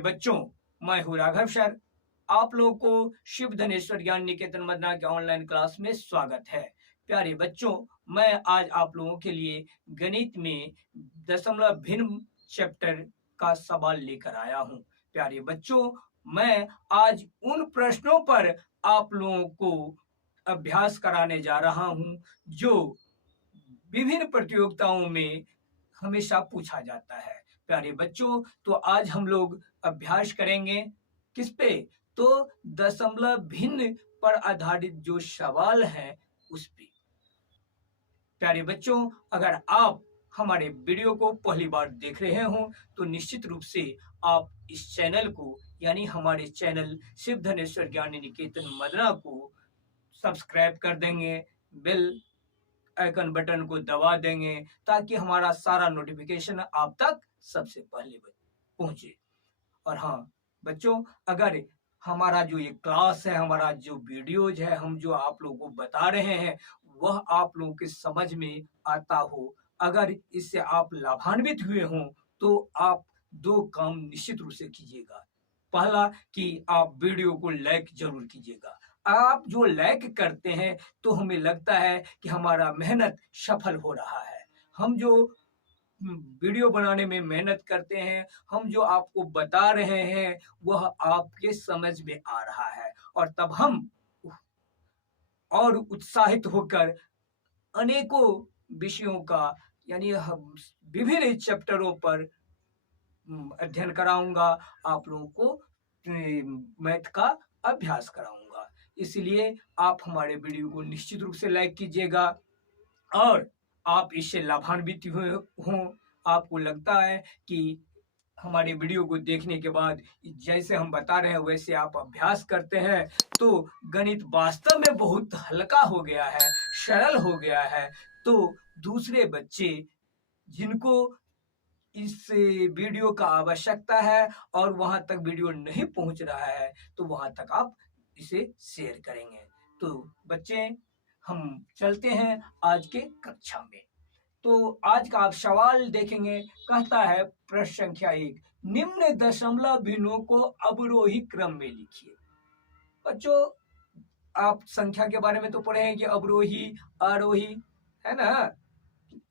बच्चों, मैं हूँ राघव सर। आप लोगों को शिव धनेश्वर ज्ञान निकेतन मदना के ऑनलाइन क्लास में स्वागत है। प्यारे बच्चों, मैं आज आप लोगों के लिए गणित में दशमलव भिन्न चैप्टर का सवाल लेकर आया हूँ। प्यारे बच्चों, मैं आज उन प्रश्नों पर आप लोगों को अभ्यास कराने जा रहा हूँ जो विभिन्न प्रतियोगिताओं में हमेशा पूछा जाता है। प्यारे बच्चों, तो आज हम लोग अभ्यास करेंगे किस पे? तो दशमलव भिन्न पर आधारित जो सवाल है उस पे। प्यारे बच्चों, अगर आप हमारे वीडियो को पहली बार देख रहे हो तो निश्चित रूप से आप इस चैनल को यानी हमारे चैनल शिव धनेश्वर ज्ञान निकेतन मदना को सब्सक्राइब कर देंगे, बेल आइकन बटन को दबा देंगे ताकि हमारा सारा नोटिफिकेशन आप तक सबसे पहले पहुंचे। और हाँ बच्चों, अगर हमारा जो ये क्लास है, हमारा जो वीडियोज है, हम जो आप लोगों को बता रहे हैं वह आप लोगों के समझ में आता हो, अगर इससे आप लाभान्वित हुए हों तो आप दो काम निश्चित रूप से कीजिएगा। पहला कि आप वीडियो को लाइक जरूर कीजिएगा। आप जो लाइक करते हैं तो हमें लगता है कि हमारा मेहनत सफल हो रहा है। हम जो वीडियो बनाने में मेहनत करते हैं, हम जो आपको बता रहे हैं वह आपके समझ में आ रहा है और तब हम और उत्साहित होकर अनेकों विषयों का यानी हम विभिन्न चैप्टरों पर अध्ययन कराऊंगा, आप लोगों को मैथ का अभ्यास कराऊंगा। इसलिए आप हमारे वीडियो को निश्चित रूप से लाइक कीजिएगा और आप इससे लाभान्वित हुए हों। आपको लगता है कि हमारे वीडियो को देखने के बाद जैसे हम बता रहे हैं वैसे आप अभ्यास करते हैं तो गणित वास्तव में बहुत हल्का हो गया है, सरल हो गया है। तो दूसरे बच्चे जिनको इस वीडियो का आवश्यकता है और वहां तक वीडियो नहीं पहुंच रहा है तो वहां तक आप इसे शेयर करेंगे। तो बच्चे, हम चलते हैं आज के कक्षा में। तो आज का आप सवाल देखेंगे, कहता है प्रश्न संख्या 1, निम्न दशमलव भिन्नों को अवरोही क्रम में लिखिए। बच्चों, आप संख्या के बारे में तो पढ़े हैं कि अवरोही, आरोही, है ना,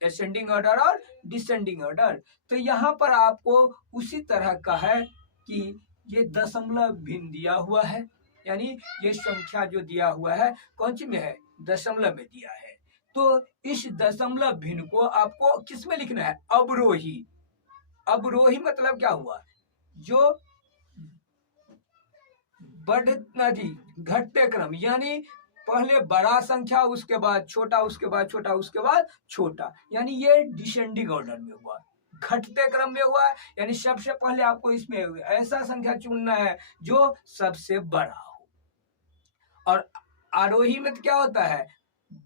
असेंडिंग ऑर्डर और डिसेंडिंग ऑर्डर। तो यहाँ पर आपको उसी तरह का है कि ये दशमलव भिन्न दिया हुआ है, यानी ये संख्या जो दिया हुआ है कौन सी में है? दशमलव में दिया है। तो इस दशमलव भिन्न को आपको किस में लिखना है? अवरोही। अवरोही मतलब क्या हुआ? जो घटते क्रम, यानी पहले बड़ा संख्या, उसके बाद छोटा, उसके बाद छोटा, उसके बाद छोटा, यानी ये डिसेंडिंग ऑर्डर में हुआ, घटते क्रम में हुआ। यानी सबसे पहले आपको इसमें ऐसा संख्या चुनना है जो सबसे बड़ा हो। और आरोही में क्या होता है?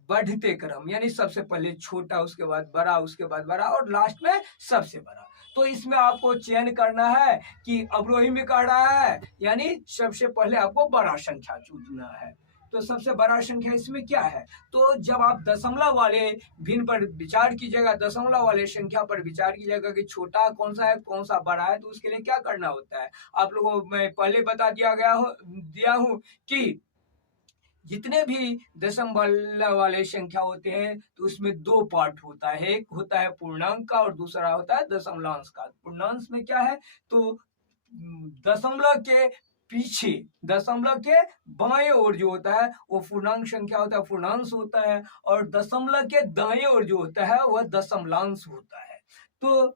बढ़ते क्रम, यानी सबसे पहले छोटा, उसके बाद बड़ा, उसके बाद बड़ा और लास्ट में सबसे बड़ा। तो इसमें आपको चयन करना है कि अवरोही में कह रहा है यानी सबसे पहले आपको बड़ा संख्या चुनना है। तो सबसे बड़ा संख्या इसमें क्या है? तो जब आप दशमलव वाले भिन्न पर विचार कीजिएगा, दशमलव वाले संख्या पर विचार कीजिएगा कि छोटा कौन सा है, कौन सा बड़ा है, तो उसके लिए क्या करना होता है आप लोगों को मैं पहले बता दिया हूं कि जितने भी दशमलव वाले संख्या होते हैं तो उसमें दो पार्ट होता है, एक होता है पूर्णांक का और दूसरा होता है दशमलवांश का। पूर्णांश में क्या है? तो दशमलव के पीछे, दशमलव के बाएं ओर जो होता है वो पूर्णांक संख्या होता है, पूर्णांश होता है, और दशमलव के दाएं ओर जो होता है वह दशमलवांश होता है। तो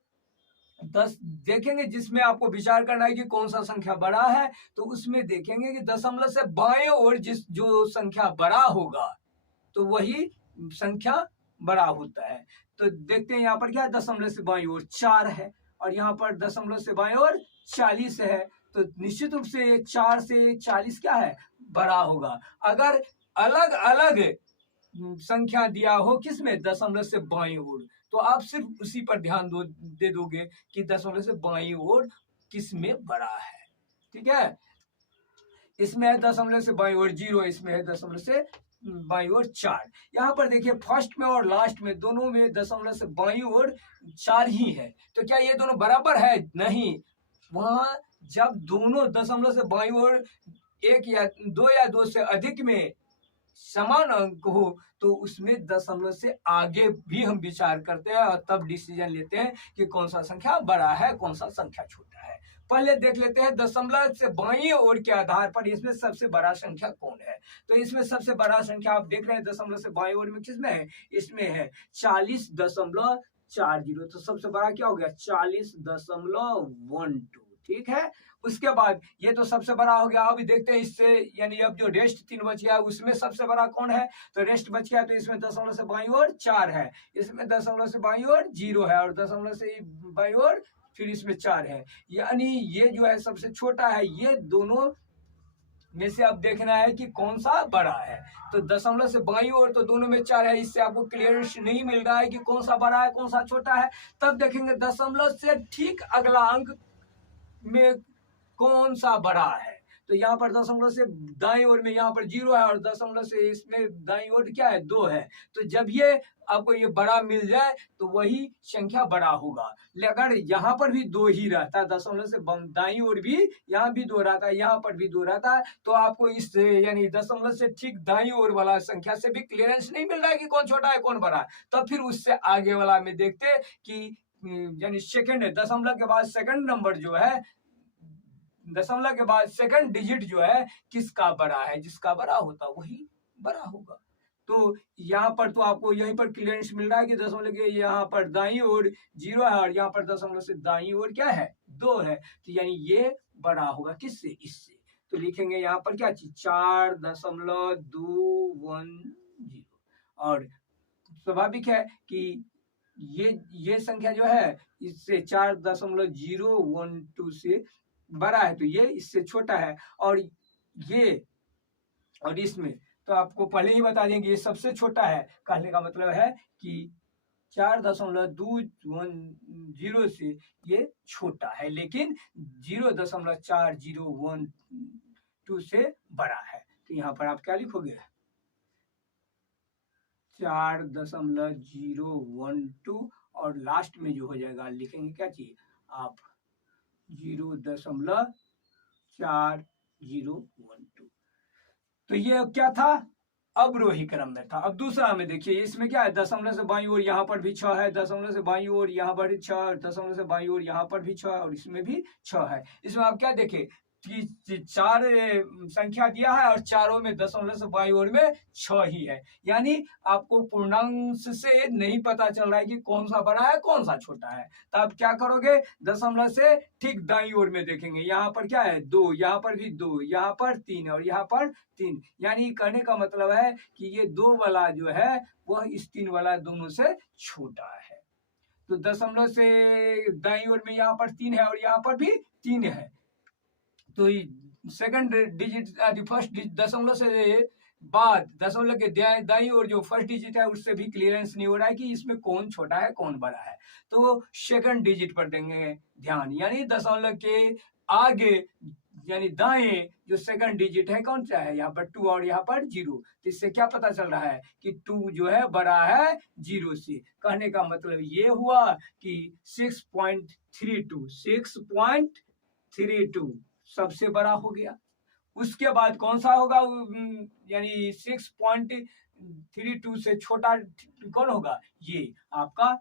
देखेंगे जिसमें आपको विचार करना है कि कौन सा संख्या बड़ा है, तो उसमें देखेंगे कि दशमलव से बाएं ओर जो संख्या बड़ा होगा तो वही संख्या बड़ा होता है। तो देखते हैं यहाँ पर क्या, दशमलव से बाएं ओर 4 है और यहाँ पर दशमलव से बाएं ओर 40 है। तो निश्चित रूप से 4 से 40 क्या है? बड़ा होगा। अगर अलग अलग संख्या दिया हो किसमें? दशमलव से बाईं ओर, तो आप सिर्फ उसी पर ध्यान दे दोगे कि दशमलव से बाईं ओर किसमें बड़ा है। ठीक है, इसमें है दशमलव से बाईं ओर 0, इसमें है दशमलव से बाईं ओर 4। यहाँ पर देखिए फर्स्ट में और लास्ट में दोनों में दशमलव से बाईं ओर 4 ही है। तो क्या ये दोनों बराबर है? नहीं, वहां जब दोनों दशमलव से बाईं ओर एक या दो से अधिक में समान अंक हो तो उसमें दशमलव से आगे भी हम विचार करते हैं और तब डिसीजन लेते हैं कि कौन सा संख्या बड़ा है, कौन सा संख्या छोटा है। पहले देख लेते हैं दशमलव से बाईं ओर के आधार पर इसमें सबसे बड़ा संख्या कौन है। तो इसमें सबसे बड़ा संख्या आप देख रहे हैं दशमलव से बाईं ओर में किसमें है, इसमें है 40.40। तो सबसे बड़ा क्या हो गया 40.12। ठीक है, उसके बाद ये तो सबसे बड़ा हो गया। अभी देखते हैं इससे यानी अब जो रेस्ट 3 बच गया उसमें सबसे बड़ा कौन है, तो रेस्ट बच गया तो इसमें दशमलव से बाईं ओर 4 है, इसमें दशमलव से बाईं ओर 0 है और दशमलव से बाईं ओर फिर इसमें 4 है। यानी ये जो है सबसे छोटा है। ये दोनों में से अब देखना है कि कौन सा बड़ा है। तो दशमलव से बाईं ओर तो दोनों में 4 है, इससे आपको क्लियरेंस नहीं मिल रहा है कि कौन सा बड़ा है कौन सा छोटा है। तब देखेंगे दशमलव से ठीक अगला अंक में कौन सा बड़ा है। तो यहाँ पर दशमलव से दाईं ओर में यहाँ पर 0 है और दशमलव से इसमें दाईं ओर क्या है 2 है। तो जब ये आपको ये बड़ा मिल जाए तो वही संख्या बड़ा होगा। अगर यहाँ पर भी 2 ही रहता है, दशमलव से दाईं ओर भी यहाँ भी 2 रहता है, यहाँ पर भी 2 रहता है, तो आपको इस यानी दशमलव से ठीक दाईं ओर वाला संख्या से भी क्लियरेंस नहीं मिल रहा है कि कौन छोटा है कौन बड़ा है। तब फिर उससे आगे वाला में देखते कि यानी सेकंड दशमलव के बाद सेकंड नंबर जो है, दशमलव के बाद सेकंड डिजिट जो है किसका बड़ा है, जिसका बड़ा होता वही बड़ा होगा। तो यहाँ पर तो आपको यहीं पर क्लियरेंस मिल रहा है कि दशमलव के यहाँ पर दाईं ओर 0 है और यहाँ पर दशमलव से दाईं ओर क्या है 2 है। तो यानी ये बड़ा होगा किससे, इससे। तो लिखेंगे यहाँ पर क्या चीज 4.210 और स्वाभाविक है कि ये संख्या जो है इससे 4.012 से बड़ा है, तो ये इससे छोटा है। और ये और इसमें तो आपको पहले ही बता देंगे ये सबसे छोटा है। कहने का मतलब है कि 4.210 से ये छोटा है, लेकिन 0.4012 से बड़ा है। तो यहाँ पर आप क्या लिखोगे 4.012 और लास्ट में जो हो जाएगा लिखेंगे क्या चाहिए आप 0.4012। तो ये क्या था, अवरोही क्रम में था। अब दूसरा में देखिए इसमें क्या है दशमलव से बाईं ओर यहाँ पर भी 6 है, दशमलव से बाईं ओर यहाँ पर भी 6, दशमलव से बाईं ओर यहाँ पर भी 6 और इसमें भी 6 है। इसमें आप क्या देखे कि 4 संख्या दिया है और चारों में दशमलव से बाईं ओर में 6 ही है। यानी आपको पूर्णांक से नहीं पता चल रहा है कि कौन सा बड़ा है कौन सा छोटा है। तो आप क्या करोगे दशमलव से ठीक दाईं ओर में देखेंगे, यहाँ पर क्या है 2, यहाँ पर भी 2, यहाँ पर 3 और यहाँ पर 3। यानी कहने का मतलब है कि ये 2 वाला जो है वह इस 3 वाला दोनों से छोटा है। तो दशमलव से दाईं ओर में यहाँ पर 3 है और यहाँ पर भी 3 है। तो सेकंड डिजिट फर्स्ट दशमलव से बाद दशमलव के दाईं ओर जो फर्स्ट डिजिट है उससे भी क्लियरेंस नहीं हो रहा है कि इसमें कौन छोटा है कौन बड़ा है। तो सेकंड डिजिट पर देंगे ध्यान, यानी दशमलव के आगे यानी दाएं जो सेकंड डिजिट है कौन सा है, यहाँ पर 2 और यहाँ पर 0। तो इससे क्या पता चल रहा है कि 2 जो है बड़ा है 0 से। कहने का मतलब ये हुआ कि 6.32 सबसे बड़ा हो गया। उसके बाद कौन सा होगा यानी 6.32 से छोटा कौन होगा, ये आपका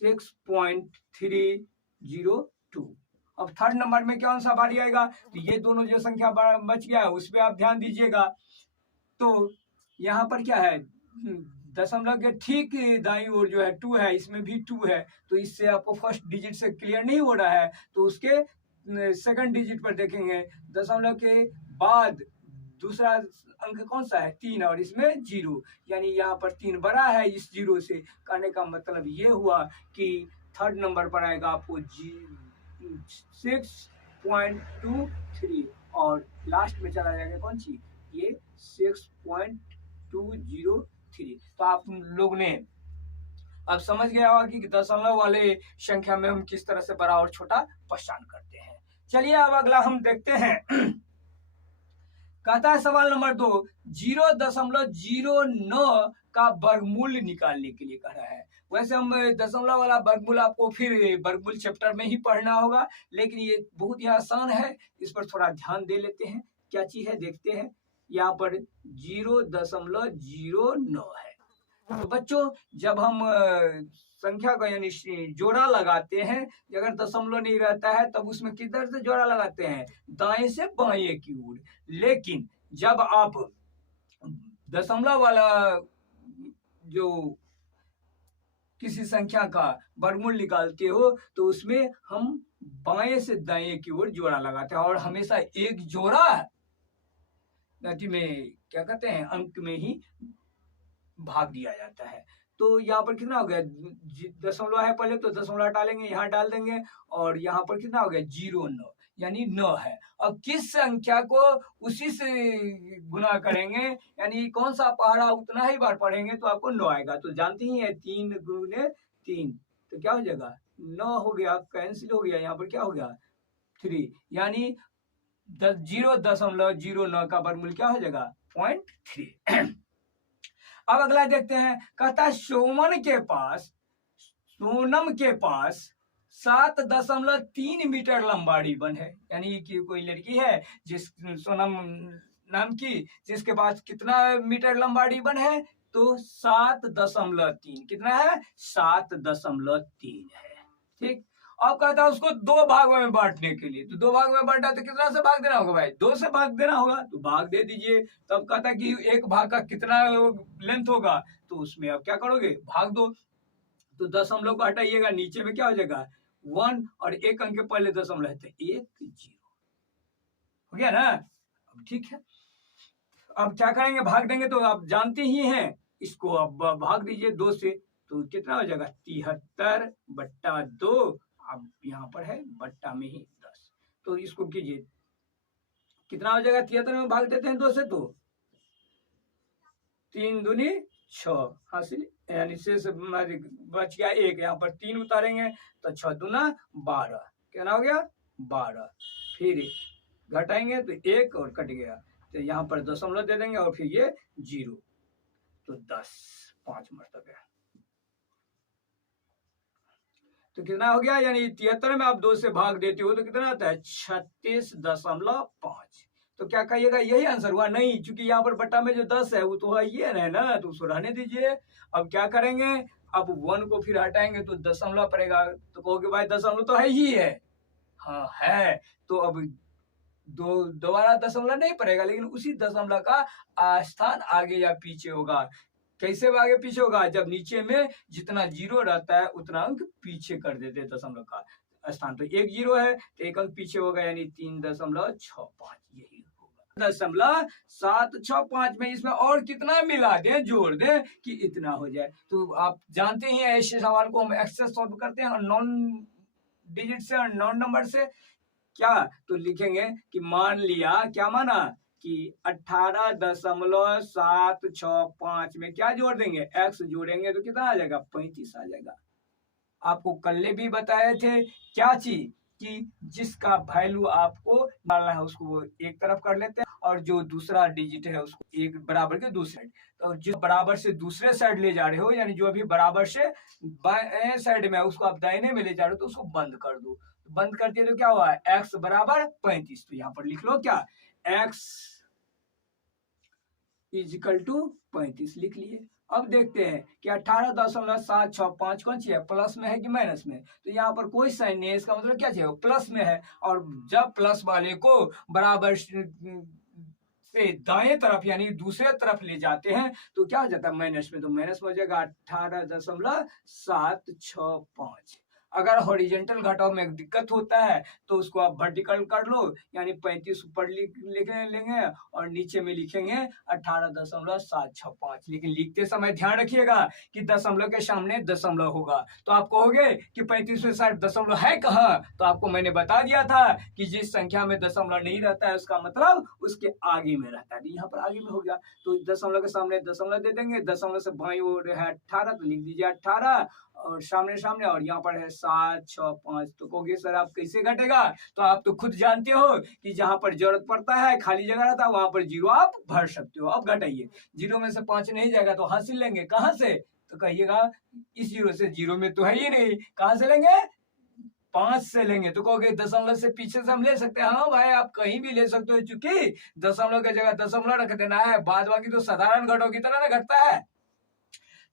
6.302। अब थर्ड नंबर में कौन सा बारी आएगा, तो ये दोनों जो संख्या बच गया है उस पर आप ध्यान दीजिएगा। तो यहाँ पर क्या है दशमलव के ठीक दाईं ओर जो है 2 है, इसमें भी 2 है। तो इससे आपको फर्स्ट डिजिट से क्लियर नहीं हो रहा है, तो उसके सेकंड डिजिट पर देखेंगे दशमलव के बाद दूसरा अंक कौन सा है 3 और इसमें 0। यानी यहाँ पर 3 बड़ा है इस 0 से। कहने का मतलब ये हुआ कि थर्ड नंबर पर आएगा आपको 6.23 और लास्ट में चला जाएगा कौन सी ये 6.203। तो आप लोग ने अब समझ गया होगा कि दशमलव वाले संख्या में हम किस तरह से बड़ा और छोटा पहचान करते हैं। चलिए अब अगला हम देखते हैं कहता है सवाल नंबर 2, 0.09 का वर्गमूल निकालने के लिए कह रहा है। वैसे हम दशमलव वाला वर्गमूल आपको फिर वर्गमूल चैप्टर में ही पढ़ना होगा, लेकिन ये बहुत ही आसान है, इस पर थोड़ा ध्यान दे लेते हैं। क्या चीज है देखते हैं। यहाँ पर 0.09 है। तो बच्चों जब हम संख्या का यानी जोड़ा लगाते हैं, अगर दशमलव नहीं रहता है तब उसमें किधर से जोड़ा लगाते हैं, दाएं से बाएं की ओर। लेकिन जब आप दशमलव वाला जो किसी संख्या का वर्गमूल निकालते हो तो उसमें हम बाएं से दाएं की ओर जोड़ा लगाते हैं, और हमेशा एक जोड़ा गति में क्या कहते हैं अंक में ही भाग दिया जाता है। तो यहाँ पर कितना हो गया, दशमलव है पहले तो दशमलव डालेंगे, यहाँ डाल देंगे, और यहाँ पर कितना हो गया 0.9 यानी 9 है। अब किस संख्या को उसी से गुना करेंगे, यानी कौन सा पहाड़ा उतना ही बार पढ़ेंगे तो आपको 9 आएगा। तो जानते ही है 3 गुने 3 तो क्या हो जाएगा 9 हो गया, कैंसिल हो गया, यहाँ पर क्या हो गया 3, यानी 0.09 का वर्गमूल क्या हो जाएगा 0.3। अब अगला देखते हैं, कहता है सोनम के पास 7.3 मीटर लंबा रिबन है। यानी कि कोई लड़की है जिस सोनम नाम की, जिसके पास कितना मीटर लंबा रिबन है, तो 7.3 कितना है 7.3 है। ठीक, अब कहता है उसको 2 भागों में बांटने के लिए। तो 2 भाग में बांटा तो कितना से भाग देना होगा भाई, 2 से भाग देना होगा, तो भाग दे दीजिए। तब कहता है कि एक भाग का कितना लेंथ होगा, तो उसमें अब क्या करोगे भाग दो। तो दशमलव को हटाइएगा, नीचे में क्या हो जाएगा 1, और एक अंक के पहले दशमलव है तो 1 0 हो गया ना। अब ठीक है, अब क्या करेंगे भाग देंगे, तो आप जानते ही हैं इसको, अब भाग दीजिए 2 से, तो कितना हो जाएगा 73/2। अब यहाँ पर है बट्टा में ही 10, तो इसको कीजिए कितना हो जाएगा 73 में भाग देते हैं 2 से, तो 3 दूनी 6 हासिल, यानी शेष बच गया 1, यहाँ पर 3 उतारेंगे तो 6 दूना 12, क्या हो गया 12, फिर घटाएंगे तो 1 और कट गया, तो यहाँ पर दशमलव दे देंगे और फिर ये 0, तो 10 5 मरतबा, तो कितना हो गया, यानी 73 में आप 2 से भाग देते हो तो कितना आता है 36.5। तो क्या कहिएगा यही आंसर हुआ, नहीं, क्योंकि यहाँ पर बट्टा में जो 10 है वो तो है ये है ना, तो उसको रहने दीजिए। अब क्या करेंगे, अब 1 को फिर हटाएंगे तो दशमलव पड़ेगा, तो कहोगे भाई दशमलव तो है ही है, हाँ है, तो अब दोबारा दशमलव नहीं पड़ेगा, लेकिन उसी दशमलव का स्थान आगे या पीछे होगा। कैसे आगे पीछे होगा, जब नीचे में जितना 0 रहता है उतना अंक पीछे कर देते हैं दशमलव का स्थान, तो 1 0 है तो 1 अंक पीछे होगा, यानी 3.65 यही होगा 0.765 में। इसमें और कितना मिला दें जोड़ दें कि इतना हो जाए। तो आप जानते ही ऐसे सवाल को हम एक्सेस सॉल्व करते हैं नॉन डिजिट से और नॉन नंबर से। क्या तो लिखेंगे कि मान लिया, क्या माना कि 18.765 में क्या जोड़ देंगे x जोड़ेंगे तो कितना आ जाएगा 35 आ जाएगा। आपको कल भी बताए थे क्या चीज कि जिसका वैल्यू आपको डालना है उसको एक तरफ कर लेते हैं, और जो दूसरा डिजिट है उसको एक बराबर के दूसरे, तो जो बराबर से दूसरे साइड ले जा रहे हो, यानी जो अभी बराबर से बाएं साइड में है उसको आप दाहिने में ले जा रहे हो, तो उसको बंद कर दो। बंद कर दिए तो क्या हुआ x बराबर 35, तो यहाँ पर लिख लो क्या x इजिकल टू 35 लिख लिए। अब देखते हैं कि 18.765 कौन सी है, प्लस में है कि माइनस में, तो यहाँ पर कोई साइन नहीं है, इसका मतलब क्या चाहिए प्लस में है, और जब प्लस वाले को बराबर से दाएं तरफ यानी दूसरे तरफ ले जाते हैं तो क्या हो जाता है माइनस में, तो माइनस में हो जाएगा 18.765। अगर हॉरिजेंटल घटाव में दिक्कत होता है तो उसको आप वर्टिकल कर लो, यानी 35 ऊपर लिख लेंगे और नीचे में लिखेंगे 18.765। लेकिन लिखते समय ध्यान रखिएगा कि दशमलव के सामने दशमलव होगा। तो आप कहोगे कि 35 में 60 दशमलव है कहाँ, तो आपको मैंने बता दिया था कि जिस संख्या में दशमलव नहीं रहता है उसका मतलब उसके आगे में रहता है, यहाँ पर आगे में हो गया, तो दशमलव के सामने दशमलव दे देंगे, दशमलव से बाईं ओर है 18 तो लिख दीजिए 18, और सामने और यहाँ पर है 765। तो कहोगे सर आप कैसे घटेगा? तो आप तो खुद जानते हो कि जहां पर जरूरत पड़ता है, खाली जगह रहता है, वहां पर जीरो आप भर सकते हो। अब घटाइए, जीरो में से 5 नहीं जाएगा तो हासिल लेंगे, कहां से? तो कहिएगा इस जीरो से, जीरो में तो है ही नहीं, कहां से लेंगे? 5 से लेंगे। तो कहोगे दशमलव से पीछे से हम ले सकते हैं। हाँ भाई, आप कहीं भी ले सकते हो, चूंकि दशमलव की जगह दशमलव रख देना है, बाद बाकी तो साधारण घटों की तरह ना घटता है।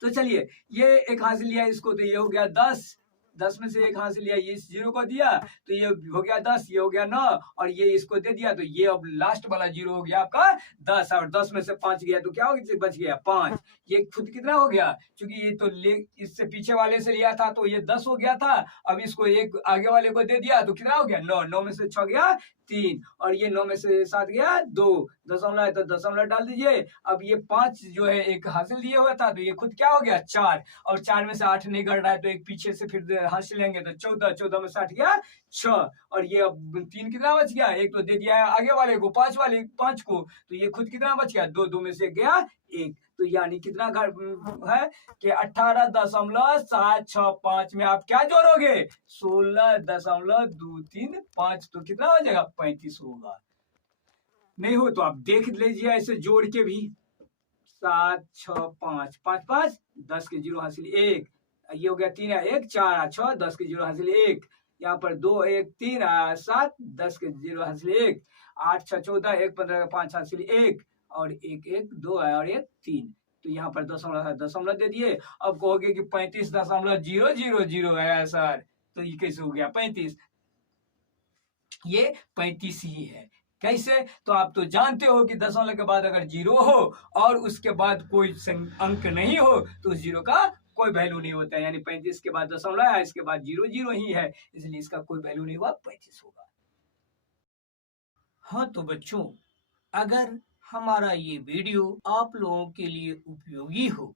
तो चलिए, ये एक हासिल लिया इसको, तो ये हो गया 10। 10 में से एक हासिल लिया, ये इस जीरो को दिया तो ये हो गया 10, ये हो गया 9, और ये इसको दे दिया तो ये अब लास्ट वाला जीरो हो गया आपका 10, और 10 में से 5 गया तो क्या हो गया? बच गया 5। ये खुद कितना हो गया? क्योंकि ये तो ले इससे पीछे वाले से लिया था तो ये 10 हो गया था, अब इसको एक आगे वाले को दे दिया तो कितना हो गया? 9। 9 में से 6 गया 3, और ये 9 में से 7 गया 2, दशमलव है तो दशमलव डाल दीजिए। अब ये 5 जो है एक हासिल दिया हुआ था तो ये खुद क्या हो गया? 4, और 4 में से 8 नहीं घट रहा है तो एक पीछे से फिर हासिल लेंगे तो 14। 14 में से 8 गया 6, और ये अब 3 कितना बच गया? एक तो दे दिया है आगे वाले को, 5 को, तो ये खुद कितना बच गया? 2। 2 में से गया 1, तो यानी कितना है कि 18.765 में आप क्या जोड़ोगे? 16.235, तो कितना हो जाएगा? 35 होगा। नहीं हो तो आप देख लीजिए ऐसे जोड़ के भी। 7 6 5 5 5, 10 के जीरो हासिल 1, ये हो गया 3 1 4 6, 10 के जीरो हासिल 1, यहाँ पर 2 1 3 7, 10 के जीरो हासिल 1, 8 6 14, 1 15 5 हासिल 1, और 1 1 2 और 1 3, तो यहाँ पर दशमलव दे दिए। अब कहोगे कि 35.000 है सर, तो ये कैसे हो गया 35? ये 35 ही है। कैसे? तो आप तो जानते हो कि दशमलव के बाद अगर जीरो हो और उसके बाद कोई अंक नहीं हो तो जीरो का कोई वैल्यू नहीं होता है, यानी 35 के बाद दशमलव है, इसके बाद जीरो जीरो ही है, इसलिए इसका कोई वैल्यू नहीं हुआ, 35 होगा। हाँ तो बच्चों, अगर हमारा ये वीडियो आप लोगों के लिए उपयोगी हो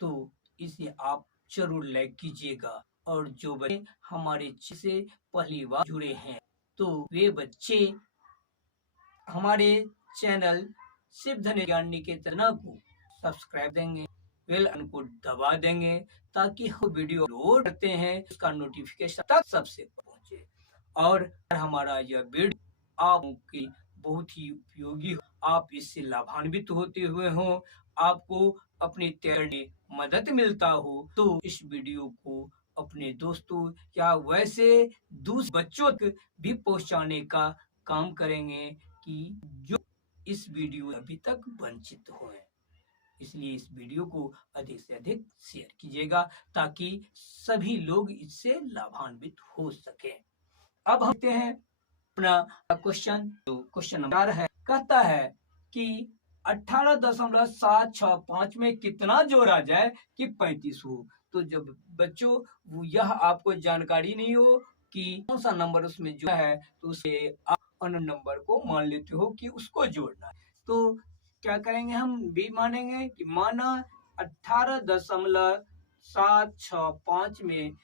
तो इसे आप जरूर लाइक कीजिएगा, और जो बच्चे हमारे से पहली बार जुड़े हैं तो वे बच्चे हमारे चैनल शिव धन ज्ञान निकेतन को सब्सक्राइब देंगे, बेल आइकन को दबा देंगे, ताकि हम वीडियो अपलोड करते हैं उसका नोटिफिकेशन तक सबसे पहुंचे, और हमारा यह वीडियो आपके बहुत ही उपयोगी हो, आप इससे लाभान्वित होते हुए हो, आपको अपने तैयारी में मदद मिलता हो, तो इस वीडियो को अपने दोस्तों या वैसे दूसरे बच्चों तक भी पहुंचाने का काम करेंगे कि जो इस वीडियो अभी तक वंचित हुए। इसलिए इस वीडियो को अधिक से अधिक शेयर कीजिएगा ताकि सभी लोग इससे लाभान्वित हो सके। अब हम देखते हैं अपना क्वेश्चन। तो क्वेश्चन नंबर है, कहता है कि 18.765 में कितना जोड़ा जाए कि 35 हो। तो जब बच्चों यह आपको जानकारी नहीं हो कि कौन सा नंबर उसमें जो है, तो उसे आप अन्य नंबर को मान लेते हो कि उसको जोड़ना है। तो क्या करेंगे, हम भी मानेंगे कि माना 18.765 में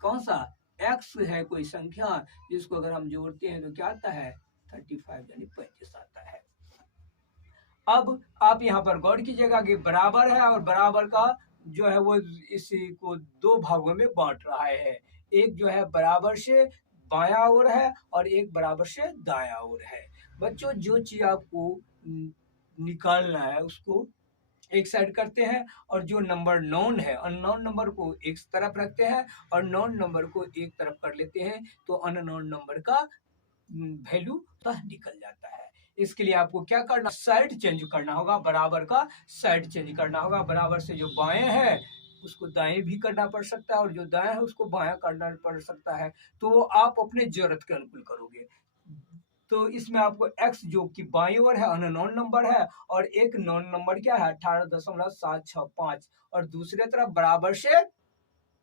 कौन सा x है, कोई संख्या जिसको अगर हम जोड़ते हैं तो क्या आता है? 35 यानी 35 आता है। अब आप यहाँ पर गौर कीजिएगा कि बराबर है, और बराबर का जो है वो इसी को दो भागों में बांट रहा है। एक जो है बराबर से बायां ओर है और एक बराबर से दायां ओर है। बच्चों, जो चीज आपको निकालना है उसको एक साइड करते हैं, और जो नंबर नॉन है, अननोन नंबर को एक तरफ रखते हैं और नॉन नंबर को एक तरफ कर लेते हैं, तो अननोन नंबर का वैल्यू निकल जाता है। इसके लिए आपको क्या करना, साइड चेंज करना होगा, बराबर का साइड चेंज करना होगा। बराबर से जो बाएं है उसको दाएं भी करना पड़ सकता है, और जो दाएं है उसको बायां करना पड़ सकता है, तो आप अपने जरूरत के अनुकूल करोगे। तो इसमें आपको x जो कि बाईं ओर है अननोन नंबर है, और एक नॉन नंबर क्या है 18.765, और दूसरे तरफ बराबर से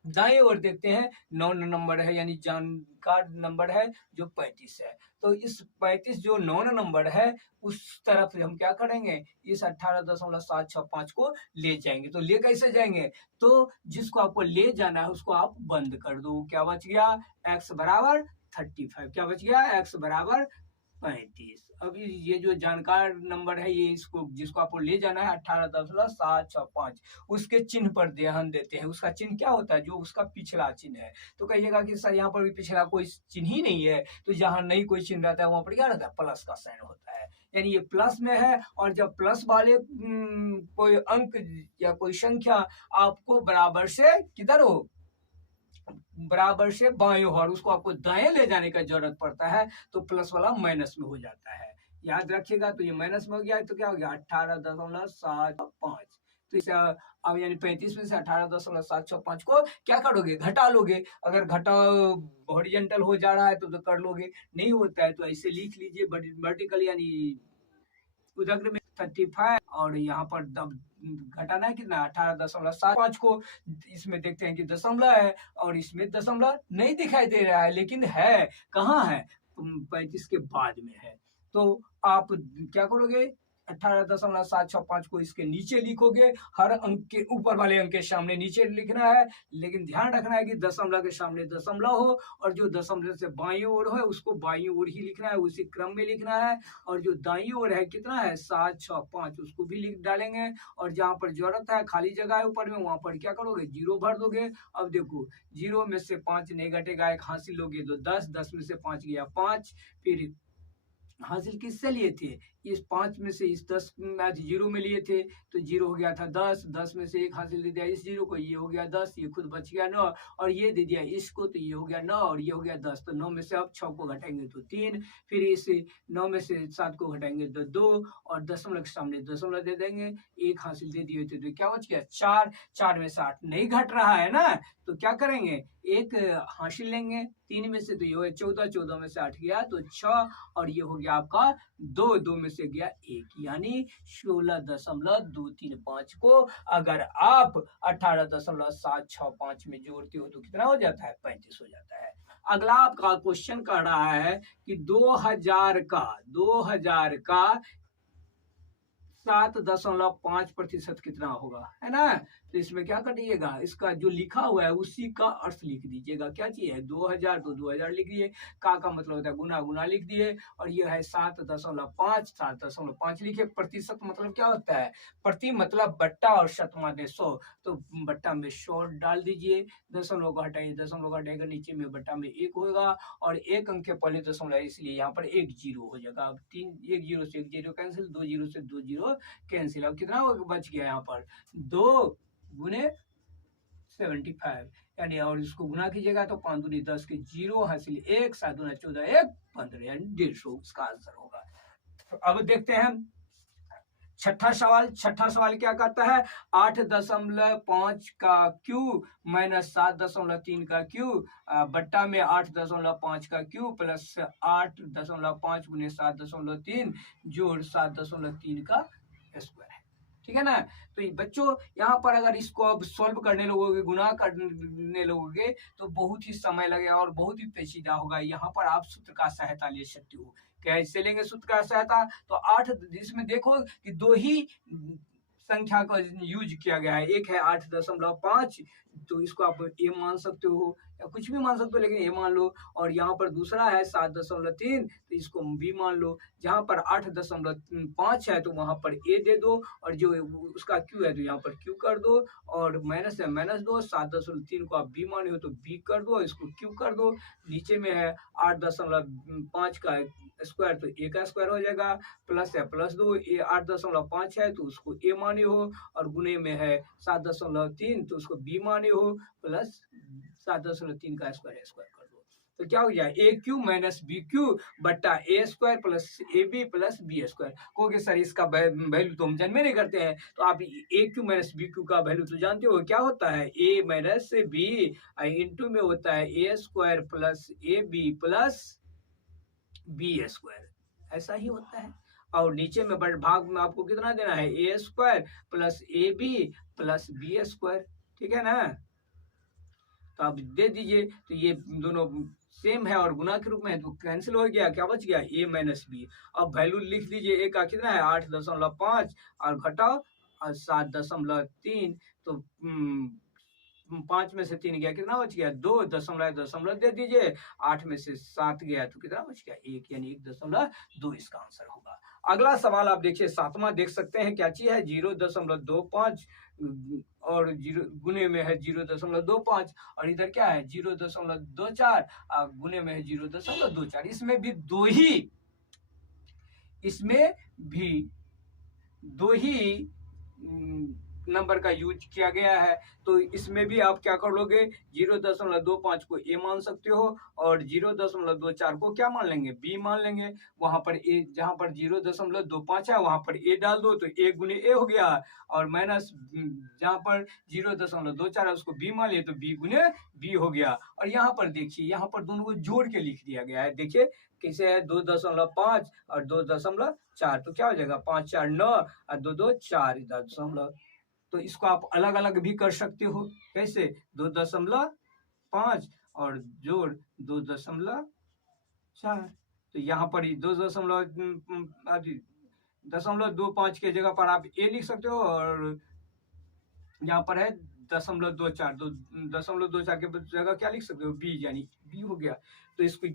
दाईं ओर देखते हैं नॉन नंबर है, यानी जानकार नंबर है जो 35 है। तो इस 35 जो नॉन नंबर है उस तरफ हम क्या करेंगे, इस 18.765 को ले जाएंगे। तो ले कैसे जाएंगे, तो जिसको आपको ले जाना है उसको आप बंद कर दो। क्या बच गया, x बराबर 35, क्या बच गया, x बराबर 35। अब ये जो जानकार नंबर है, ये इसको जिसको आपको ले जाना है 18.765, उसके चिन्ह पर ध्यान देते हैं। उसका चिन्ह क्या होता है? जो उसका पिछला चिन्ह है। तो कहिएगा कि सर यहाँ पर भी पिछला कोई चिन्ह ही नहीं है, तो जहाँ नहीं कोई चिन्ह रहता है वहां पर क्या रहता है? प्लस का साइन होता है। यानी ये प्लस में है, और जब प्लस वाले कोई अंक या कोई संख्या आपको बराबर से किधर हो, बराबर से बाएं हो, और उसको आपको दाएं ले जाने का जरूरत पड़ता है, तो प्लस वाला माइनस में हो जाता है। याद रखिएगा। तो ये माइनस में हो गया, तो क्या हो गया? 18.765। तो इसे अब यानी 35 में से 18.765 को क्या करोगे? घटा लोगे। अगर घटा हॉरिजॉन्टल हो जा रहा है तो कर लोगे, नहीं होता है तो ऐसे लिख लीजिए वर्टिकल, यानी उदग्र में 35, और यहाँ पर घटाना है कितना? 18.75 को। इसमें देखते हैं कि दशमलव है, और इसमें दशमलव नहीं दिखाई दे रहा है, लेकिन है कहाँ है? 35 के बाद में है। तो आप क्या करोगे? 18.765 को इसके नीचे लिखोगे। हर अंक के ऊपर वाले अंक के सामने नीचे लिखना है, लेकिन ध्यान रखना है कि दशमलव के सामने दशमलव हो, और जो दशमलव से बाईं ओर है उसको बाईं ओर ही लिखना है, उसी क्रम में लिखना है। और जो दाईं ओर है कितना है? 765, उसको भी लिख डालेंगे। और जहां पर जरूरत है, खाली जगह है ऊपर में, वहां पर क्या करोगे? जीरो भर दोगे। अब देखो, जीरो में से 5 नहीं घटेगा, एक हासिल लोगे तो 10, 10 में से 5 गया 5। फिर हासिल किससे लिए थे? इस 5 में से इस 10 में जीरो में लिए थे, तो जीरो हो गया था 10, 10 में से एक हासिल दे दिया इस जीरो को, ये हो गया 10, ये खुद बच गया 9, और ये दे दिया इसको, तो ये हो गया 9, और ये हो गया 10। तो 9 में से अब 6 को घटाएंगे तो 3, फिर इस 9 में से 7 को घटाएंगे तो 2, और दशमलव के सामने दशमलव दे देंगे, एक हासिल दे दिए थे, तो क्या बच गया? 4। 4 में से 8 नहीं घट रहा है ना, तो क्या करेंगे? एक हासिल लेंगे 3 में से, तो ये हो गया 14, 14 में से 8 गया तो 6, और ये हो गया आपका 2, 2 में से गया 1, यानी 16.235 को अगर आप 18.765 में जोड़ते हो तो कितना हो जाता है? 35 हो जाता है। अगला आपका क्वेश्चन कर रहा है कि 2000 का 7.5% कितना होगा, है ना? तो इसमें क्या करिएगा? इसका जो लिखा हुआ है उसी का अर्थ लिख दीजिएगा। क्या चाहिए? 2000, तो 2000 लिख दिए। का मतलब होता है गुना, गुना लिख दिए। और ये है 7.5, 7.5 लिखे। प्रतिशत मतलब क्या होता है? प्रति मतलब बट्टा, और शत माने 100, तो बट्टा में 100 डाल दीजिए। दशमलव को हटाइए, दशमलव हटाएगा नीचे में बट्टा में 1 होगा, और एक अंक के पहले दशमलव, इसलिए यहाँ पर 1 जीरो हो जाएगा। अब 3, 1 जीरो से 1 जीरो कैंसिल, 2 जीरो से 2 जीरो कैंसिल। अब कितना बच गया? यहाँ पर 2 गुने 75, यानी, और इसको गुना कीजिएगा तो 5 दूनी 10 के जीरो हासिल 1, 7 दूना 14, 1 15, यानी 150 इसका आंसर होगा। तो अब देखते हैं छठा सवाल। छठा सवाल क्या कहता है? 8.5 का क्यूब माइनस 7.3 का क्यूब बट्टा में 8.5 का क्यूब प्लस 8.5 गुने 7.3 जोड़ 7.3 का स्क्वायर है। ठीक है ना? तो बच्चों यहाँ पर अगर इसको अब सॉल्व करने लगोगे, गुना करने लगोगे, तो बहुत ही समय लगेगा और बहुत ही पेचीदा होगा। यहाँ पर आप सूत्र का सहायता ले सकते हो। कैसे लेंगे सूत्र का सहायता? तो 8, इसमें देखो कि 2 ही संख्या का यूज किया गया है। एक है 8.5, तो इसको आप ए मान सकते हो या कुछ भी मान सकते हो, लेकिन ए मान लो। और यहाँ पर दूसरा है 7.3, तो इसको बी मान लो। जहाँ पर 8.5 है तो वहां पर ए दे दो, और जो उसका क्यू है तो यहाँ पर क्यू कर दो, और माइनस है माइनस दो। 7.3 को आप बी माने हो तो बी कर दो, इसको क्यू कर दो। नीचे में है 8.5 का स्क्वायर, तो ए का स्क्वायर हो जाएगा। प्लस है प्लस दो, ए 8.5 है तो उसको ए माने हो, और गुने में है 7.3 तो उसको बी माने हो, प्लस 7.3 का स्क्वायर स्क्वायर कर दो। तो क्या हो गया? A cube minus B cube बट्टा A square plus A B plus B square. कहोगे सर इसका वैल्यू तो हम जानते नहीं करते हैं, तो आप A cube minus B cube का वैल्यू तो जानते हो, क्या होता है? ए माइनस बी इंटू में होता है A square plus A B plus B square, ऐसा ही होता है। और नीचे में भाग में आपको कितना देना है? A square plus A B plus B square. ठीक है ना? तो आप दे दीजिए, तो ये दोनों सेम है और गुना के रूप में है, तो कैंसिल हो गया। क्या बच गया? ए माइनस बी। अब वैल्यू लिख लीजिए। ए का कितना है? 8.5, और घटाओ 7.3, तो 5 में से 3 गया, कितना बच गया 2, दशमलव दशमलव दे दीजिए, 8 में से 7 गया तो कितना बच गया 1, यानी 1.2 इसका आंसर होगा। अगला सवाल आप देखिए 7वां देख सकते हैं क्या चीज है 0.25 और 0 गुने में है 0.25 और इधर क्या है 0.24 गुने में है 0.24। इसमें भी दो ही नंबर का यूज किया गया है, तो इसमें भी आप क्या कर लोगे 0.25 को ए मान सकते हो और 0.24 को क्या मान लेंगे बी मान लेंगे। वहां पर ए, जहां पर 0.25 है वहां पर ए डाल दो तो ए गुने ए हो गया, और माइनस जहां पर 0.24 है उसको बी मान लिए तो बी गुने बी हो गया। और यहाँ पर देखिए यहाँ पर दोनों को जोड़ के लिख दिया गया है, देखिए कैसे है 2.5 और 2.4, तो क्या हो जाएगा 5 4 9 और 2 2 4 दशमलव। तो इसको आप अलग अलग भी कर सकते हो, कैसे 2.5 और जोड़ 2.4, तो यहाँ पर 2.25 के जगह पर आप ए लिख सकते हो और यहाँ पर है 0.24, तो 0.24 के जगह क्या लिख सकते हो बी, यानी बी हो गया। तो इसको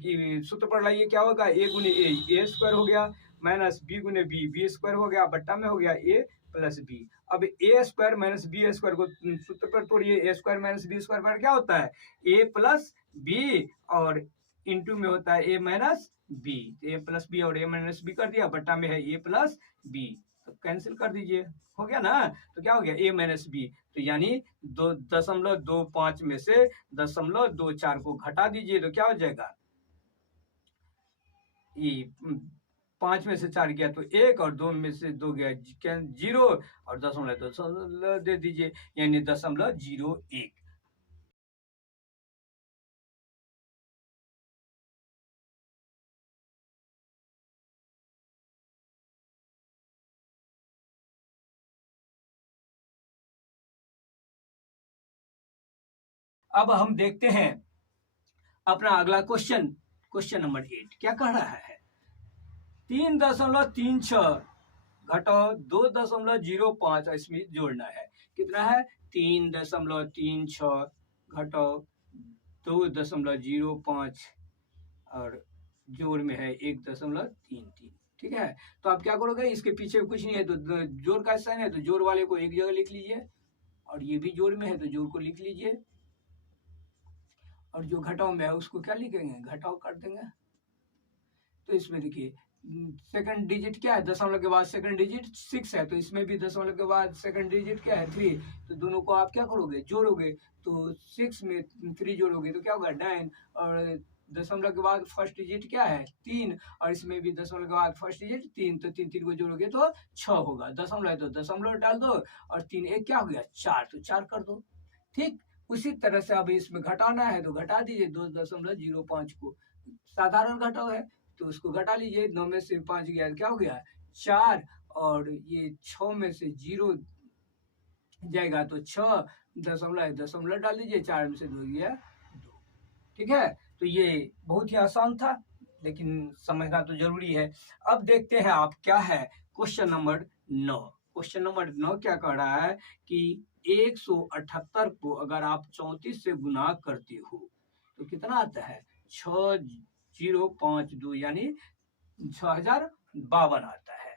सूत्र पर लाइए क्या होगा ए गुने ए स्क्वायर हो गया, माइनस बी गुने बी स्क्वायर हो गया, बट्टा में हो गया ए प्लस बी। अब ए स्क्वायर माइनस बी स्क्वायर को सूत्र पर तोड़िए, ए स्क्वायर माइनस बी स्क्वायर पर क्या होता है ए प्लस बी और इंटू में होता है ए माइनस बी, ए प्लस बी और ए माइनस बी कर दिया, बट्टा में है ए प्लस बी, तो कैंसिल कर दीजिए, हो गया ना। तो क्या हो गया ए माइनस बी, तो यानी 2.25 में से 0.24 को घटा दीजिए तो क्या हो जाएगा ये 5 में से 4 गया तो 1 और 2 में से 2 गया 0 और दशमलव दे दीजिए यानी 0.01। अब हम देखते हैं अपना अगला क्वेश्चन, क्वेश्चन नंबर 8 क्या कह रहा है 3.36 घटाओ 2.05, इसमें जोड़ना है, कितना है 3.36 घटाओ 2.05 और जोड़ में है 1.33, ठीक है। तो आप क्या करोगे इसके पीछे कुछ नहीं है तो जोड़ का साइन है तो जोड़ वाले को एक जगह लिख लीजिए और ये भी जोड़ में है तो जोड़ को लिख लीजिए और जो घटाओ में है उसको क्या लिखेंगे घटाओ कर देंगे। तो इसमें देखिए सेकंड डिजिट क्या है दशमलव के बाद सेकंड डिजिट 6 है, तो इसमें भी दशमलव के बाद सेकंड डिजिट क्या है 3, तो दोनों को आप क्या करोगे जोड़ोगे, तो 6 में 3 जोड़ोगे तो क्या होगा 9 और दशमलव के बाद फर्स्ट डिजिट क्या है 3 और इसमें भी दशमलव के बाद फर्स्ट डिजिट 3, तो 3 को जोड़ोगे तो 6 होगा, दशमलव है तो दशमलव डाल दो और 3 1 क्या हो गया 4, तो 4 कर दो। ठीक उसी तरह से अब इसमें घटाना है तो घटा दीजिए 2.05 को, साधारण घटाओ है तो उसको घटा लीजिए, 9 में से 5 गया क्या हो गया 4 और ये 6 में से 0 जाएगा तो 6 दशमलव डाल दीजिए, 4 में से 2 गया 2। ठीक है, तो ये बहुत ही आसान था लेकिन समझना तो जरूरी है। अब देखते हैं आप क्या है क्वेश्चन नंबर 9। क्वेश्चन नंबर 9 क्या कह रहा है कि 178 को अगर आप 34 से गुना करते हो तो कितना आता है 6052 यानी 6052 आता है।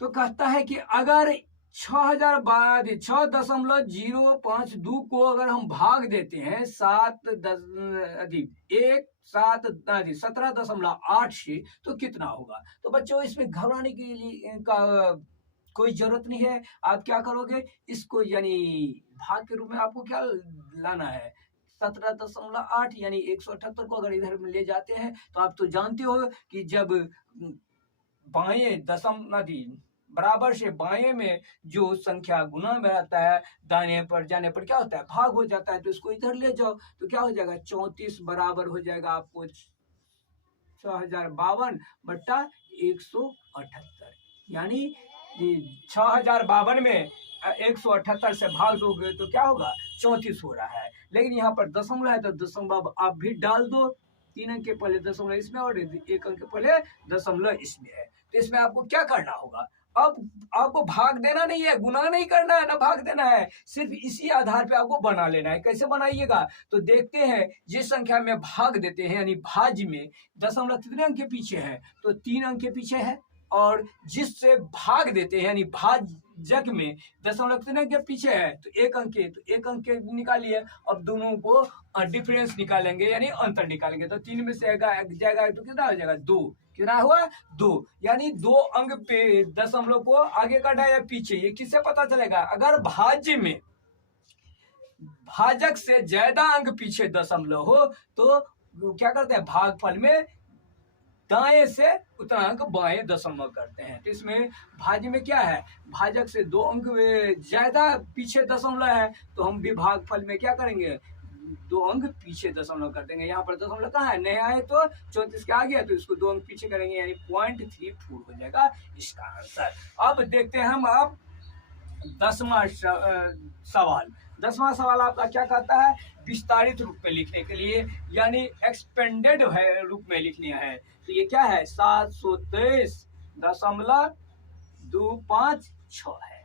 तो कहता है कि अगर 6.052 को अगर हम भाग देते हैं 17.8 से तो कितना होगा। तो बच्चों इसमें घबराने के लिए का कोई जरूरत नहीं है, आप क्या करोगे इसको यानी भाग के रूप में आपको क्या लाना है 17.8 यानी 178 को अगर इधर ले जाते हैं तो आप तो जानते हो कि जब बाएं बराबर से बाएं में जो संख्या गुना में रहता है दाहिने पर जाने पर क्या होता है भाग हो जाता है, तो इसको इधर ले जाओ तो क्या हो जाएगा 34 बराबर हो जाएगा आपको 6052 बट्टा 178, यानी 6052 में 178 से भाग दोगे तो क्या होगा 34 हो रहा है, लेकिन यहाँ पर दशमलव है तो दशमलव आप भी डाल दो, 3 अंक के पहले दशमलव इसमें और 1 अंक के पहले दशमलव इसमें है, तो इसमें आपको क्या करना होगा अब आपको भाग देना नहीं है, गुना नहीं करना है, ना भाग देना है, सिर्फ इसी आधार पे आपको बना लेना है। कैसे बनाइएगा तो देखते हैं, जिस संख्या में भाग देते हैं यानी भाज्य में दशमलव कितने अंक के पीछे है, तो 3 अंक के पीछे है। और जिससे भाग देते हैं यानी भाजक में दशमलव कितने अंक के पीछे है, तो 1 अंक के, तो 1 अंक के निकालिए। अब दोनों को डिफरेंस निकालेंगे यानी अंतर निकालेंगे, तो 3 में से जाएगा तो कितना हो जाएगा 2, कितना हुआ 2, यानी 2 अंक पे दशमलव को आगे काटा या पीछे, ये किससे पता चलेगा, अगर भाज्य में भाजक से ज्यादा अंक पीछे दशमलव हो तो क्या करते हैं, भागफल में दाएं से उतना अंक बाएं दशमलव करते हैं। तो इसमें भाज्य में क्या है, भाजक से 2 अंक ज्यादा पीछे दशमलव है, तो हम भी भागफल में क्या करेंगे, 2 अंक पीछे दशमलव कर देंगे। यहाँ पर दशमलव कहाँ है, नया है तो 34 के आ गया, तो इसको 2 अंक पीछे करेंगे यानी 0.34 हो जाएगा इसका आंसर। अब देखते हैं हम अब 10वां सवाल। 10वां सवाल आपका क्या कहता है, विस्तारित रूप में लिखने के लिए यानी एक्सपेंडेड रूप में लिखनी है। तो ये क्या है, 723.256 है।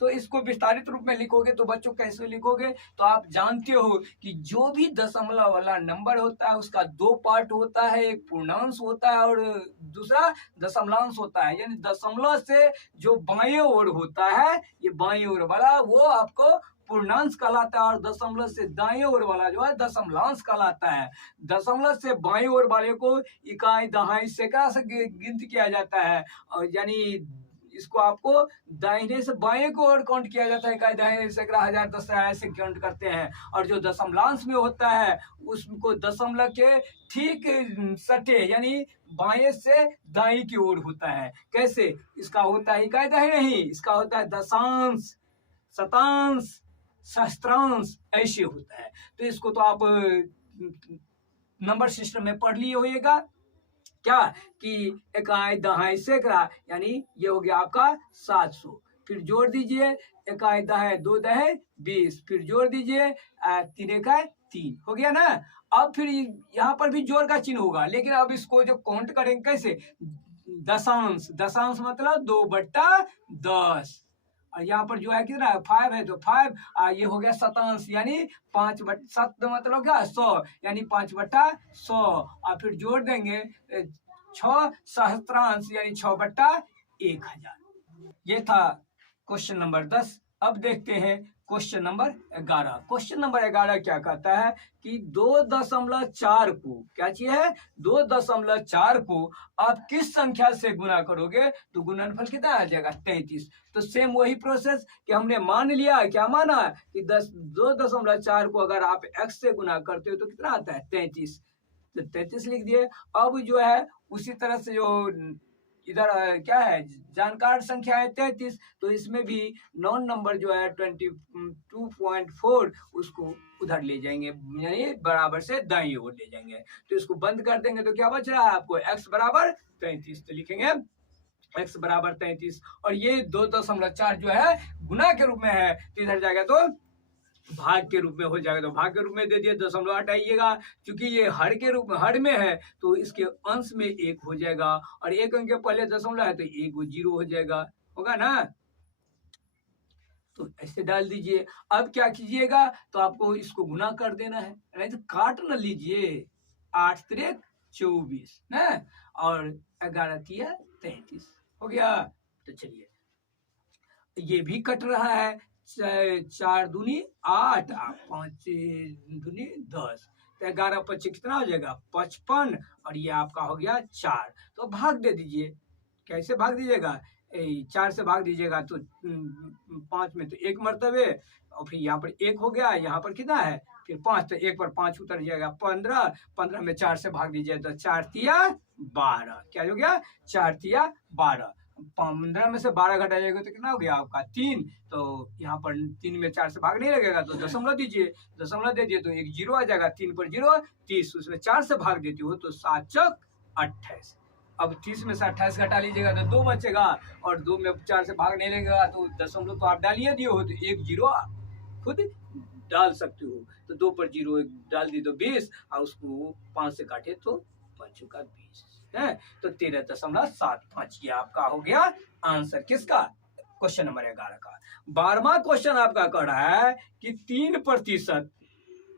तो इसको विस्तारित रूप में लिखोगे तो बच्चों कैसे लिखोगे, तो आप जानते हो कि जो भी दशमलव वाला नंबर होता है उसका 2 पार्ट होता है, एक पूर्णांश होता है और दूसरा दशमलांश होता है। यानी दशमलव से जो बाएं ओर होता है, ये बाएं ओर वाला वो आपको पूर्णांश कहलाता है, और दशमलव से दाएं ओर वाला जो है दशमलांश कहलाता है। दशमलव से बाएं ओर वाले को इकाई, दहाई, सैकड़ा से गिनती किया जाता है, और यानी इसको आपको दाहिने से बाएं को ओर काउंट किया जाता है, इकाई, दहाई, सैकड़ा, हजार, दस ऐसे काउंट करते हैं। और जो दशमलांश में होता है उसको दशमलव के ठीक सटे यानी बाएं से दाएं की ओर होता है। कैसे, इसका होता है इकाई, दहाई नहीं, इसका होता है दशांश, शतांश, सहस्त्रांश, ऐसे होता है। तो इसको तो आप नंबर सिस्टम में पढ़ लिए होइएगा क्या, कि इकाई, दहाई, सैकड़ा, यानी ये हो गया आपका 700। फिर जोड़ दीजिए, इकाई, दहाई, 2 दहाई 20, फिर जोड़ दीजिए 3 इकाई 3, हो गया ना। अब फिर यहाँ पर भी जोड़ का चिन्ह होगा, लेकिन अब इसको जो काउंट करेंगे कैसे, दशांश, दशांश मतलब 2/10, और यहाँ पर जो है कितना है 5 है, तो 5, ये हो गया शतांश यानी 5/7 मतलब क्या 100 यानी 5/100, और फिर जोड़ देंगे 6 सहस्त्रांश यानी 6/1000। ये था क्वेश्चन नंबर 10। अब देखते हैं क्वेश्चन नंबर 11। क्वेश्चन नंबर 11 क्या कहता है कि 2.4 को, क्या चीज है, 2.4 को आप किस संख्या से गुना करोगे तो गुणनफल कितना आ जाएगा 33। तो सेम वही प्रोसेस कि हमने मान लिया, क्या माना कि 2.4 को अगर आप x से गुना करते हो तो कितना आता है 33, तो 33 लिख दिए। अब जो है उसी तरह से जो इधर क्या है जानकार संख्या है 33, तो इसमें भी नॉन नंबर जो है 22.4 उसको उधर ले जाएंगे यानी बराबर से दाईं ओर ले जाएंगे। तो इसको बंद कर देंगे तो क्या बच रहा है आपको x बराबर 33, तो लिखेंगे x बराबर 33, और ये 2.4 जो है गुना के रूप में है तो इधर जाएगा तो भाग के रूप में हो जाएगा, तो भाग के रूप में दे दिए, दशमलव हटाइएगा, क्योंकि ये हर के रूप में हर में है तो इसके अंश में 1 हो जाएगा, और 1 अंक के पहले दशमलव है तो 1 0 हो जाएगा, होगा ना। तो ऐसे डाल दीजिए। अब क्या कीजिएगा, तो आपको इसको गुना कर देना है, नहीं तो काट न लीजिए, 8 3 24 ना, और 11 3 33 हो गया। तो चलिए ये भी कट रहा है, 4 दूनी 8, 5 दूनी 10, तो 11 25 कितना हो जाएगा 55, और ये आपका हो गया 4। तो भाग दे दीजिए, कैसे भाग दीजिएगा, 4 से भाग दीजिएगा तो 5 में तो 1 मर्तबे, और फिर यहाँ पर 1 हो गया, यहाँ पर कितना है फिर 5, तो 1 पर 5 उतर जाएगा 15, 15 में 4 से भाग दीजिए तो 4 तिया 12, क्या हो गया 4 तिया 12, 15 में से 12 घटा जाएगा तो कितना हो गया आपका 3, तो यहाँ पर 3 में 4 से भाग नहीं लगेगा तो दशमलव दीजिए, दशमलव दे दिए तो 1 0 आ जाएगा, 3 पर 0 30, उसमें 4 से भाग देती हो तो 7 चौक 28। अब 30 में से 28 घटा लीजिएगा तो 2 बचेगा, और 2 में 4 से भाग नहीं लगेगा तो दशमलव तो आप डालिए दिए हो तो 1 0 खुद डाल सकते हो, तो 2 पर 0 डाल दी तो 20, और उसको 5 से काटे तो बन चुका 20। है। तो 13.75 ये आपका हो गया आंसर किसका, क्वेश्चन नंबर 11 का। 12वां क्वेश्चन आपका कह रहा है कि 3%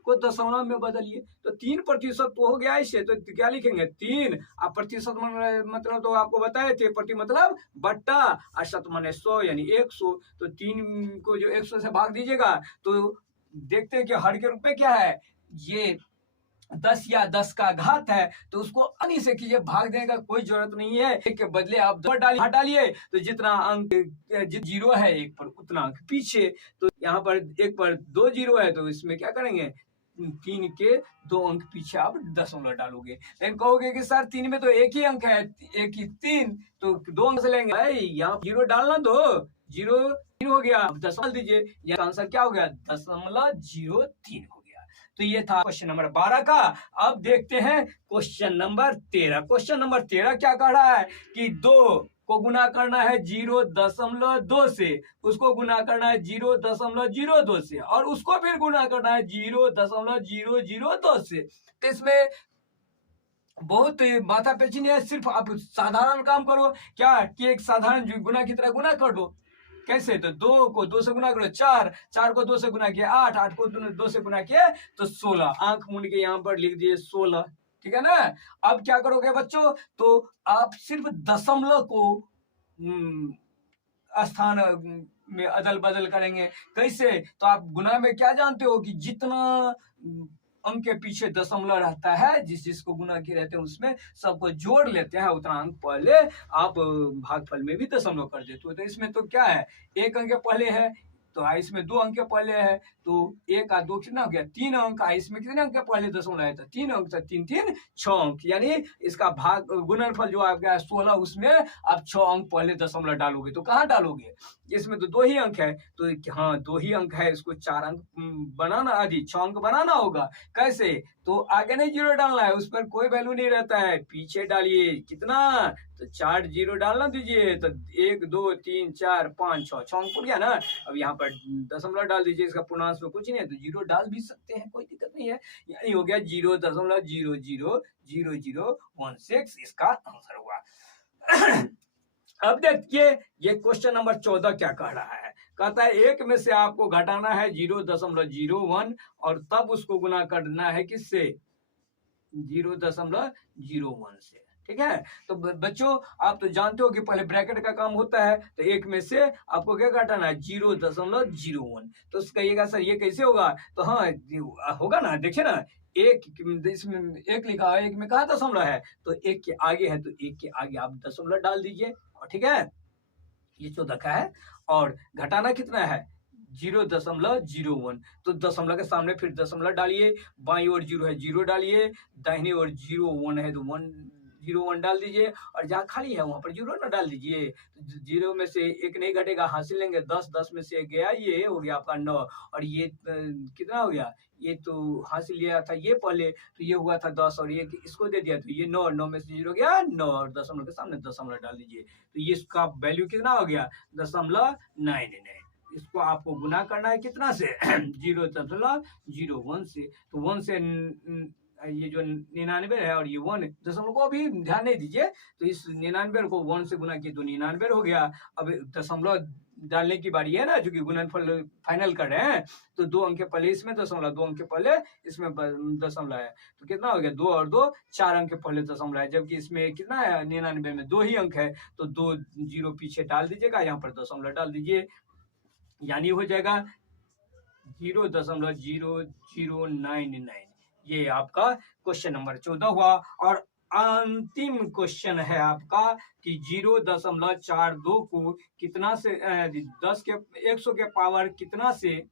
को दशमलव में बदलिए। तो 3% तो हो गया इससे, तो क्या लिखेंगे 3, अब प्रतिशत मतलब तो आपको बताए थे, प्रति मतलब बट्टा, और शत माने 100 यानी 100। तो 3 को जो 100 से भाग दीजिएगा तो देखते हैं कि हर के रूप में क्या है, ये 10 या 10 का घात है, तो उसको आसानी से कीजिए, भाग देने का कोई जरूरत नहीं है। एक के बदले आप 2 डालिए, तो जितना अंक जीरो है एक पर उतना अंक पीछे। तो यहाँ पर एक पर 2 जीरो है, तो इसमें क्या करेंगे 3 के 2 अंक पीछे आप दशमलव डालोगे। लेकिन कहोगे कि सर 3 में तो एक ही अंक है, एक ही 3, तो 2 अंक से लेंगे भाई, यहाँ जीरो डालना दो, 0.3 हो गया, दशमलव दीजिए, यह आंसर क्या हो गया 0.03 हो गया। तो ये था क्वेश्चन नंबर 12 का। अब देखते हैं क्वेश्चन नंबर 13। क्वेश्चन नंबर 13 क्या कह रहा है कि 2 को गुना करना है 0.2 से, उसको गुना करना है 0.02 से, और उसको फिर गुना करना है 0.002 से। तो इसमें बहुत माथा पेची नहीं है, सिर्फ आप साधारण काम करो, क्या कि एक साधारण गुना की तरह गुना कर दो। कैसे, तो 2 को 2 से गुना करो 4, 4 को 2 से गुना किया 8, 8 को 2 से गुना किया तो 16, आंख मूंद के यहाँ पर लिख दिए 16, ठीक है ना। अब क्या करोगे बच्चों, तो आप सिर्फ दशमलव को स्थान में अदल बदल करेंगे। कैसे, तो आप गुना में क्या जानते हो कि जितना अंक के पीछे दशमलव रहता है, जिस जिसको गुना किए रहते हैं उसमें सबको जोड़ लेते हैं, उतना अंक पहले आप भागफल में भी दशमलव कर देते हो। तो इसमें तो क्या है, एक अंक पहले है, तो इसमें 2 अंक पहले है, तो 1 और 2 कितना हो गया 3 अंक, इसमें कितने अंक पहले दशमलव है, तो 3 अंक, तो 3 3 6 अंक, यानी इसका भाग गुणनफल जो आ गया 16, उसमें आप 6 अंक पहले दशमलव डालोगे। तो कहाँ डालोगे, इसमें तो 2 ही अंक है, तो हाँ 2 ही अंक है, इसको 4 अंक बनाना, आदि 6 अंक बनाना होगा। कैसे, तो आगे नहीं जीरो डालना है, उस पर कोई वैल्यू नहीं रहता है, पीछे डालिए कितना, तो 4 जीरो डालना दीजिए, तो 1 2 3 4 5 6 अंक हो गया ना। अब यहाँ पर दशमलव डाल दीजिए, इसका पूर्णांश में कुछ नहीं है तो जीरो डाल भी सकते हैं, कोई दिक्कत नहीं है, यानी हो गया 0.000016 इसका आंसर हुआ। अब देखिए ये क्वेश्चन नंबर 14 क्या कह रहा है, कहता है 1 में से आपको घटाना है 0.01 और तब उसको गुना करना है किससे 0.01 से, ठीक है। तो बच्चों आप तो जानते हो कि पहले ब्रैकेट का काम होता है, तो 1 में से आपको क्या घटाना है 0.01, तो कहिएगा सर ये कैसे होगा, तो हाँ होगा ना, देखिए ना, एक इसमें 1 लिखा है, 1 में कहा दशमलव है, तो 1 के आगे है, तो 1 के आगे आप दशमलव डाल दीजिए, ठीक है। ये 14 का है, और घटाना कितना है 0.01, तो दशमलव के सामने फिर दशमलव डालिए, बाई ओर 0 है 0 डालिए, दाहिनी ओर 0 1 है तो 1 डाल दीजिए, और जहाँ खाली है वहां पर 0 ना डाल दीजिए। 0 में से 1 नहीं घटेगा, हासिल लेंगे 10, 10 में से गया, ये हो गया आपका 9, और ये कितना हो गया, ये तो हासिल लिया था ये पहले, तो ये हुआ था 10, और ये इसको दे दिया तो ये 9, 9 में से 0 गया 9, और दशमलव के सामने दशमलव डाल दीजिए, तो ये इसका वैल्यू कितना हो गया 0.99। इसको आपको गुना करना है कितना से 0.01 से, तो 1 से ये जो 99 है और ये 1 दशमलव को अभी ध्यान नहीं दीजिए, तो इस 99 को 1 से गुना किए तो 99 हो गया। अब दशमलव डालने की बारी है ना, जो कि गुणनफल फाइनल कर रहे हैं, तो 2 अंक पहले इसमें दशमलव, 2 अंक पहले इसमें दशमलव है, तो कितना हो गया 2 और 2 4 अंक पहले दशमलव है, जबकि इसमें कितना है 99 में 2 ही अंक है, तो 2 जीरो पीछे डाल दीजिएगा, यहाँ पर दशमलव डाल दीजिए, यानी हो जाएगा 0.0099। ये आपका क्वेश्चन नंबर 14 हुआ। और अंतिम क्वेश्चन है आपका कि 0.42 को कितना से 10 के 100 के पावर कितना से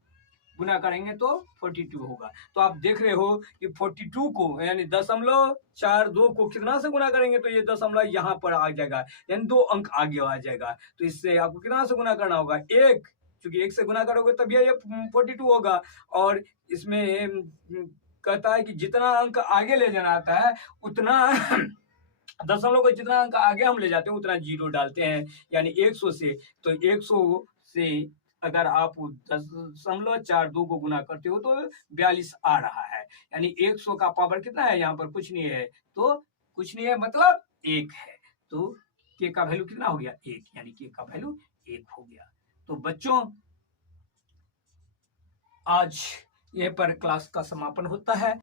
गुना करेंगे तो 42 होगा। तो आप देख रहे हो कि 42 को यानी 0.42 को कितना से गुना करेंगे तो ये दशमलव यहाँ पर आ जाएगा, यानी 2 अंक आगे आ जाएगा। तो इससे आपको कितना से गुना करना होगा 1, क्योंकि 1 से गुना करोगे तब ये 42 होगा। और इसमें कहता है कि जितना अंक आगे ले जाना आता है उतना दशमलव को जितना अंक आगे हम ले जाते हैं उतना जीरो डालते हैं, यानी 100 से, तो 100 से अगर आप 0.42 को गुना करते हो तो 42 आ रहा है, यानी 100 का पावर कितना है, यहाँ पर कुछ नहीं है, तो कुछ नहीं है मतलब 1 है, तो k का वैल्यू कितना हो गया 1, यानी k का वैल्यू 1 हो गया। तो बच्चों आज यहीं पर क्लास का समापन होता है।